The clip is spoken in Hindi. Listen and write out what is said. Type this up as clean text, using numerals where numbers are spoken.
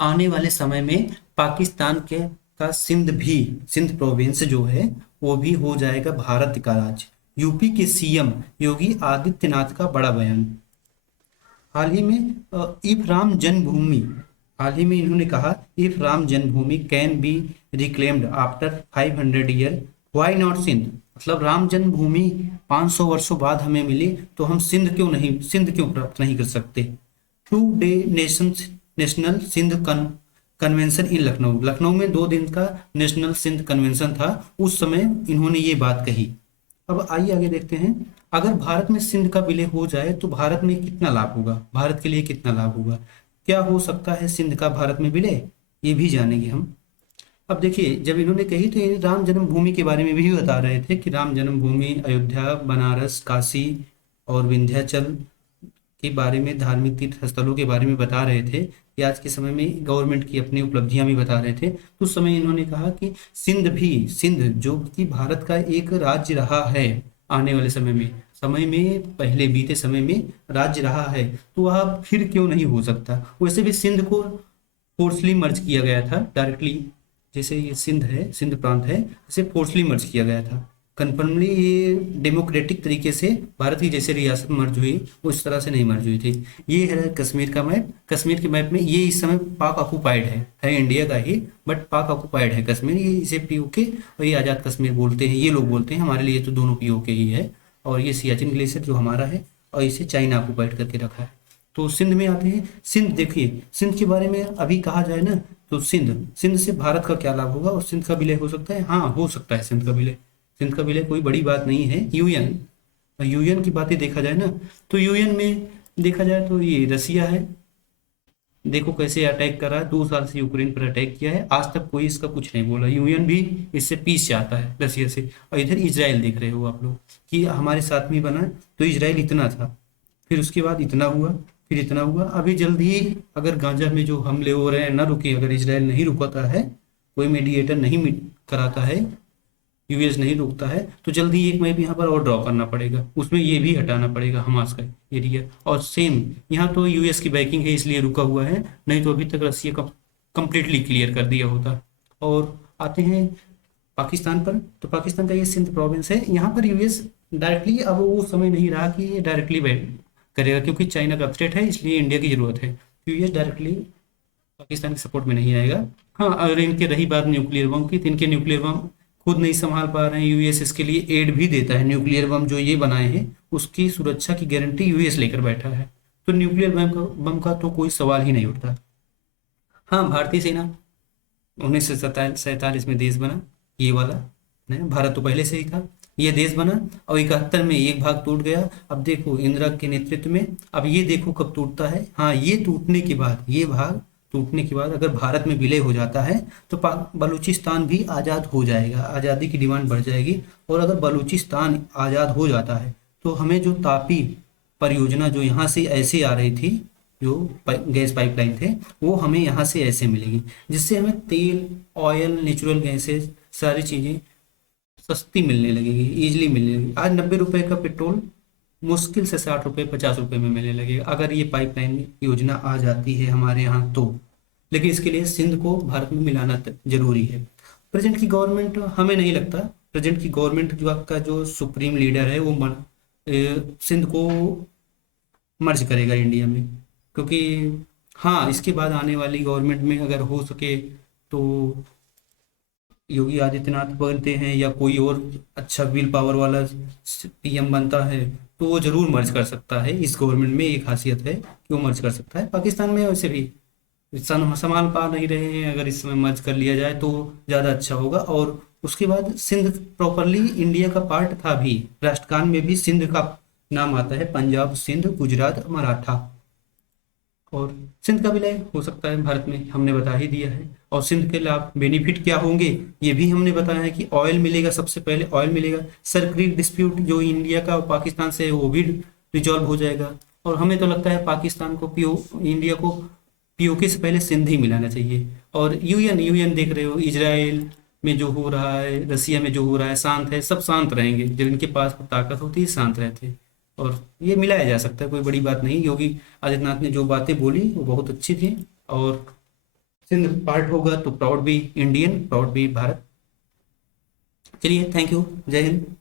आने वाले समय में पाकिस्तान के का सिंध प्रोविंस जो है वो भी हो जाएगा भारत का राज्य। यूपी के सीएम योगी आदित्यनाथ का बड़ा बयान। हाल ही में इफ राम जन्मभूमि हाल ही में इन्होंने कहा, if Ram Janmabhoomi can be reclaimed after 500 year, why not Sindh. मतलब राम जन्मभूमि 500 वर्षों बाद हमें मिली तो हम सिंध क्यों प्राप्त नहीं कर सकते। 2 day national Sindh convention in Lucknow. Lucknow में 2 दिन का नेशनल सिंध कन्वेंशन था, उस समय इन्होंने ये बात कही। अब आइए आगे देखते हैं। अगर भारत में सिंध का विलय हो जाए तो भारत में कितना लाभ होगा, भारत के लिए कितना लाभ होगा, क्या हो सकता है सिंध का भारत में विलय, ये भी जानेंगे हम। अब देखिए, जब इन्होंने कही तो ये राम जन्मभूमि के बारे में भी बता रहे थे कि राम जन्मभूमि अयोध्या, बनारस, काशी और विंध्याचल के बारे में, धार्मिक तीर्थ स्थलों के बारे में बता रहे थे कि आज के समय में गवर्नमेंट की अपनी उपलब्धियां भी बता रहे थे। तो उस समय इन्होंने कहा कि सिंध जो कि भारत का एक राज्य रहा है, आने वाले समय में पहले बीते समय में राज्य रहा है, तो वह फिर क्यों नहीं हो सकता। वैसे भी सिंध को फोर्सली मर्ज किया गया था डायरेक्टली, जैसे ये सिंध है, सिंध प्रांत है, इसे फोर्सली मर्ज किया गया था। कन्फर्मली ये डेमोक्रेटिक तरीके से भारत की जैसे रियासत मर्ज हुई उस तरह से नहीं मर्ज हुई थी। ये है कश्मीर का मैप। कश्मीर के मैप में ये इस समय पाक ऑक्युपाइड है इंडिया का ही, बट पाक ऑक्युपाइड है कश्मीर। ये इसे पीओके और ये आज़ाद कश्मीर बोलते हैं, ये लोग बोलते हैं। हमारे लिए तो दोनों पीओके ही है। और ये सियाचिन ग्लेशियर जो हमारा है, और इसे चाइना ऑक्युपाइड करके रखा है। तो सिंध में आते हैं। सिंध देखिए, सिंध के बारे में अभी कहा जाए ना, तो सिंध सिंध से भारत का क्या लाभ होगा और सिंध का विलय हो सकता है। हाँ, हो सकता है सिंध का विलय। सिंध का विलय कोई बड़ी बात नहीं है। यूएन की बातें देखा जाए ना, तो यूएन में देखा जाए तो ये रसिया है। देखो कैसे अटैक करा, 2 साल से यूक्रेन पर अटैक किया है, आज तक कोई इसका कुछ नहीं बोला। यूएन भी इससे पीस चाहता है रसिया से। और इधर इजराइल देख रहे हो आप लोग कि हमारे साथ में बना, तो इजराइल इतना था, फिर उसके बाद इतना हुआ, फिर इतना हुआ। अभी जल्द ही अगर गाजा में जो हमले हो रहे हैं ना रुके, अगर इजराइल नहीं रुकाता है, कोई मीडिएटर नहीं कराता है, यूएस नहीं रोकता है, तो जल्दी एक मैप यहाँ पर और ड्रॉ करना पड़ेगा, उसमें ये भी हटाना पड़ेगा हमास का एरिया। और सेम यहाँ तो यूएस की बैकिंग है इसलिए रुका हुआ है, नहीं तो अभी तक रसिया का कंप्लीटली क्लियर कर दिया होता। और आते हैं पाकिस्तान पर। तो पाकिस्तान का ये सिंध प्रोविंस है, यहाँ पर यूएस डायरेक्टली, अब वो समय नहीं रहा कि ये डायरेक्टली करेगा, क्योंकि चाइना का थ्रेट है, इसलिए इंडिया की जरूरत है। यूएस डायरेक्टली पाकिस्तान के सपोर्ट में नहीं आएगा। हाँ, अगर इनके रही बात न्यूक्लियर बम की, तो इनके न्यूक्लियर बम खुद नहीं संभाल पा रहे हैं। यूएस इसके लिए एड भी देता है। न्यूक्लियर बम जो ये बनाए हैं उसकी सुरक्षा की गारंटी यूएस लेकर बैठा है। तो न्यूक्लियर बम का तो कोई सवाल ही नहीं उठता। हाँ, भारतीय सेना 1947 में देश बना, ये वाला नहीं, भारत तो पहले से ही था। ये देश बना और 71 में एक भाग टूट गया। अब देखो इंदिरा के नेतृत्व में, अब ये देखो कब टूटता है। हाँ, ये टूटने के बाद, ये भाग टूटने के बाद अगर भारत में विलय हो जाता है तो बलूचिस्तान भी आज़ाद हो जाएगा, आज़ादी की डिमांड बढ़ जाएगी। और अगर बलूचिस्तान आज़ाद हो जाता है तो हमें जो तापी परियोजना जो यहाँ से ऐसे आ रही थी, जो गैस पाइपलाइन थे, वो हमें यहाँ से ऐसे मिलेगी, जिससे हमें तेल, ऑयल, नेचुरल गैसेस, सारी चीज़ें सस्ती मिलने लगेगी, ईजिली मिलने लगेगी। आज 90 रुपए का पेट्रोल मुश्किल से 60 रुपए, 50 रुपए में मिलने लगेगा, अगर ये पाइपलाइन योजना आ जाती है हमारे यहाँ तो। लेकिन इसके लिए सिंध को भारत में मिलाना जरूरी है। प्रेजेंट की गवर्नमेंट, हमें नहीं लगता प्रेजेंट की गवर्नमेंट जो आपका जो सुप्रीम लीडर है वो सिंध को मर्ज करेगा इंडिया में, क्योंकि हाँ, इसके बाद आने वाली गवर्नमेंट में अगर हो सके तो योगी आदित्यनाथ बनते हैं या कोई और अच्छा विल पावर वाला पीएम बनता है तो वो जरूर मर्ज कर सकता है। इस गवर्नमेंट में एक खासियत है कि वो मर्ज कर सकता है। पाकिस्तान में वैसे भी संभाल पा नहीं रहे हैं, अगर इस समय मर्ज कर लिया जाए तो ज़्यादा अच्छा होगा। और उसके बाद सिंध प्रॉपरली इंडिया का पार्ट था भी, राष्ट्रगान में भी सिंध का नाम आता है, पंजाब, सिंध, गुजरात, मराठा। और सिंध का विलय हो सकता है भारत में, हमने बता ही दिया है। और सिंध के लाभ, बेनिफिट क्या होंगे ये भी हमने बताया है कि ऑयल मिलेगा, सबसे पहले ऑयल मिलेगा। सरक्रीक डिस्प्यूट जो इंडिया का और पाकिस्तान से है वो भी रिजॉल्व हो जाएगा। और हमें तो लगता है पाकिस्तान को इंडिया को पीओके से पहले सिंध ही मिलाना चाहिए। और यूएन देख रहे हो, इजराइल में जो हो रहा है, रसिया में जो हो रहा है, शांत है, सब शांत रहेंगे। जब इनके पास ताकत होती है शांत रहते हैं। और ये मिलाया जा सकता है, कोई बड़ी बात नहीं। योगी आदित्यनाथ ने जो बातें बोली वो बहुत अच्छी थी। और सिंध पार्ट होगा तो proud be Indian, proud be Bharat. चलिए, थैंक यू, जय हिंद।